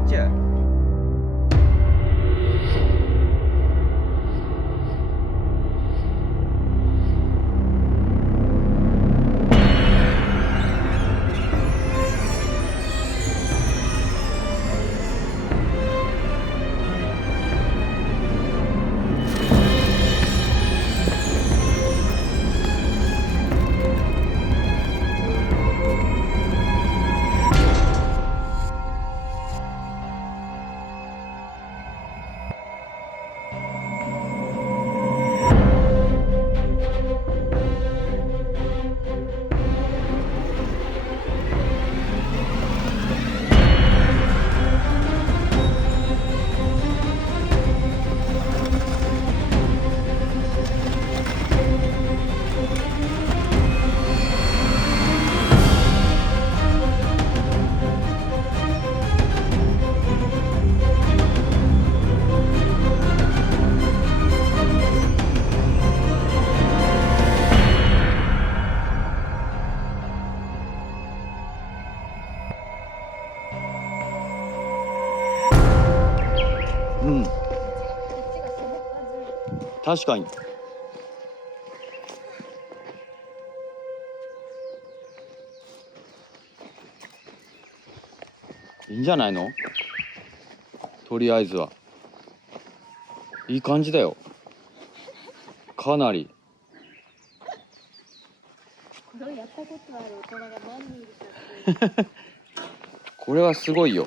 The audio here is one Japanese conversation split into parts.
待っちゃう。うん、確かに。いいんじゃないの？とりあえずはいい感じだよ。かなり。これをやったことある大人が何人いるかってこれはすごいよ。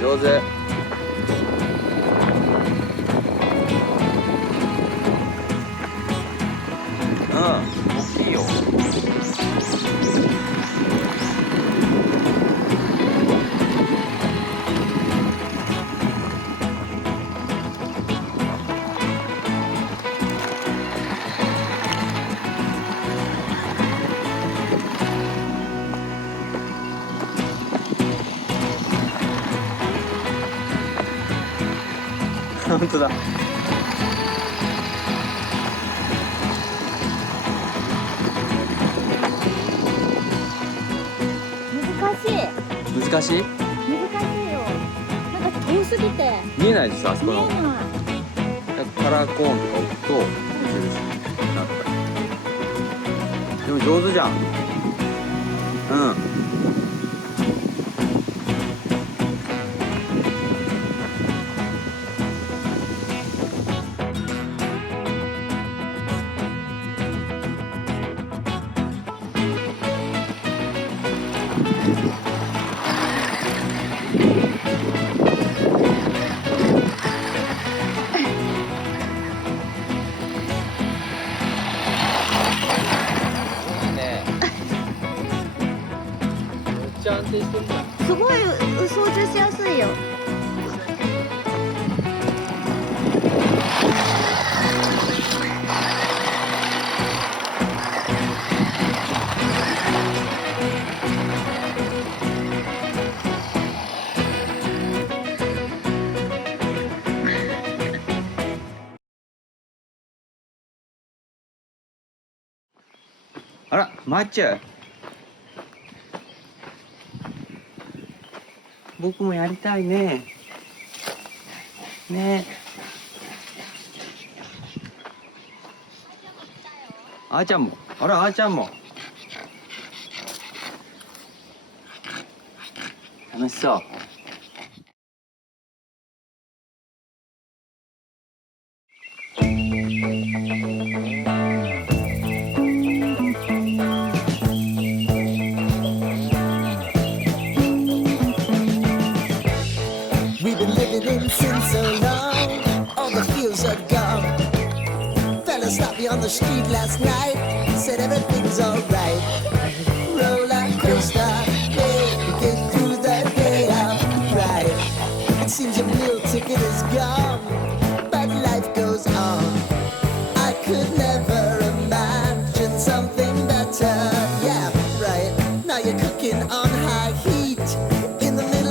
上手。うん、大きいよ。本当だ。難しい難しい？よ。なんか遠すぎて見えないでしょ、あそこの。見えない。カラーコーンとか置くと見せるし。なんかでも上手じゃん。うん。安定してるじゃん。すごい操縦しやすいよ。あら、待っちゃう。僕もやりたいね。ね。あーちゃんも。あら、あーちゃんも。楽しそう。We've been living in sin so long, all the feels are gone. Fella stopped me on the street last night, said everything's alright. Roller coaster, hey, get through the day alright. It seems your meal ticket is gone, but life goes on. I could never imagine something better. Yeah, right. Now you're cooking on high heat in the middle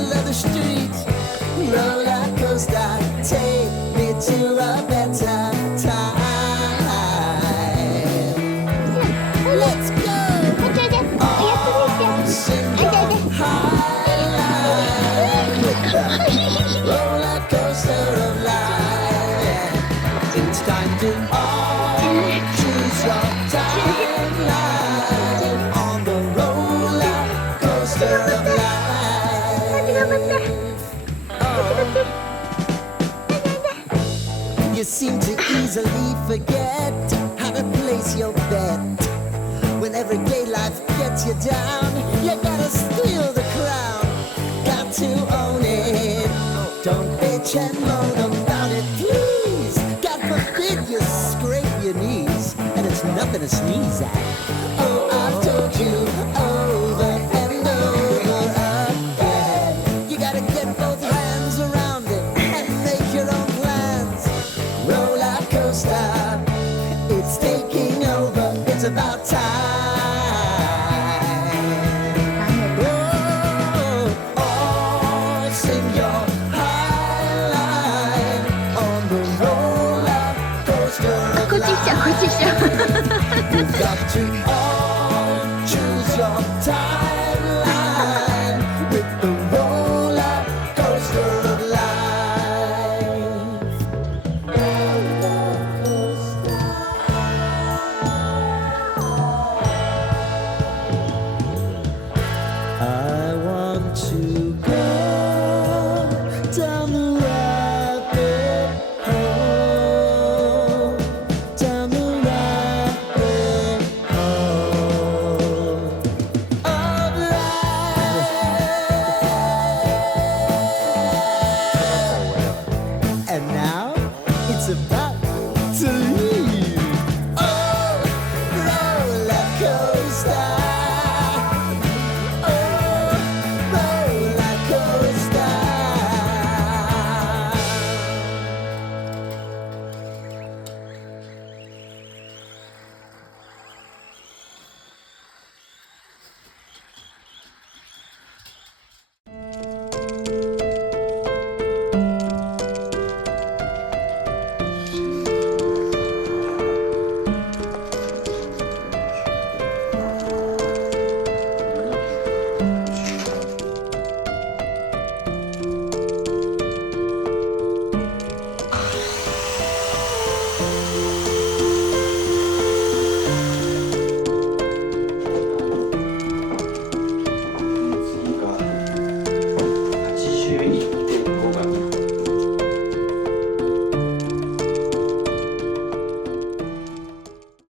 of life. You seem to easily forget how to place your bet. When everyday life gets you down, you gotta steal the crown. Got to own it. Don't bitch and moan about it, please. God forbid you scrape your knees, and it's nothing to sneeze at. Oh, I've told you over and over again. You gotta get both hands around it and make your own plans. Roller coaster, it's taking over. It's about time. Oh, sing your high line on the roller coaster of こっち来ちゃうこっち来ちゃう life. You've got to